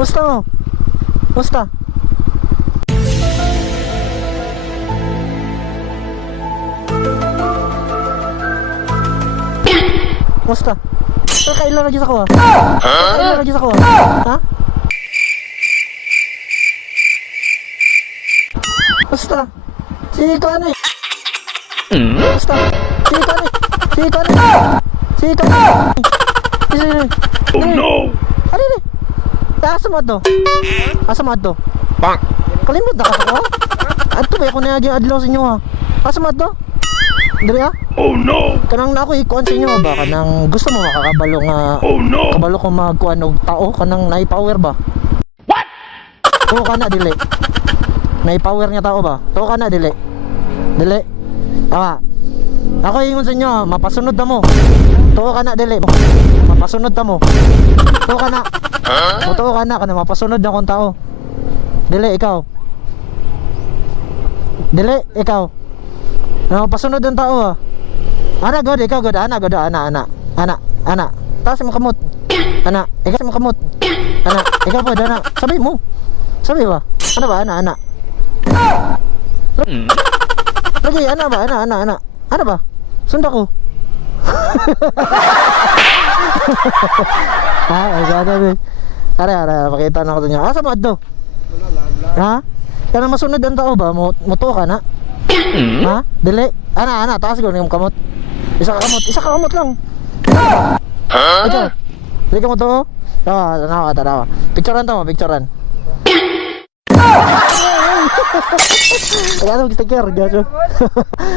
Musta mo? Musta? Musta? Kailan lagi sa ko Kailan lagi sa ko ha? Musta? Si Kani. Musta? Si Kani. Si Kani. Si Kani. Oh no! Ano ni? Asa mo to? Asa mo to? Bang! Kalimot na ka ko? Ato ba ako naging adlaw sa inyo ha? Asa mo to? Dili ha? Oh no! Kanang na ako ikuan sa inyo ba? Kanang gusto mo makakabalo nga Oh no! kabalo ko magkuan og tao kanang nai-power ba? What? Tuo ka na dili. Nai-power nga tao ba? Tuo ka na dili. Dili. Tama. Ako ingon sa inyo, mapasunod na mo. Tuo ka na dili. Mapasunod na mo. Tuo ka na. Tuo ka na kanang mapasunod na kung tao. Dili ikaw. Dili ikaw. Mapasunod ang tao ah. Ana god, ikaw god, ana god, ana. Taas mo kamot. Ana, ikaw mo kamot. Ana, ikaw pa dana. Sabi mo. Sabi ba? Ano ba ana? Lagi ana ba? Ana. Ano ba? Sunda ko. Ay gana be. Ara, pakita na ko niya. Asa mo adto? Ha? Kana masunod ang tao ba? Moto ka na? Ha? Dili. Ana, taas ko ning kamot. Isa ka kamot lang. Ito. Dili ka mo to. Tawa. Picturean to mo, picturean. Ano mo sticker, gaso.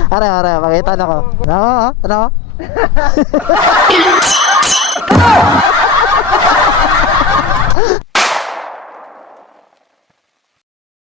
Ara, pakita na ko. Ano?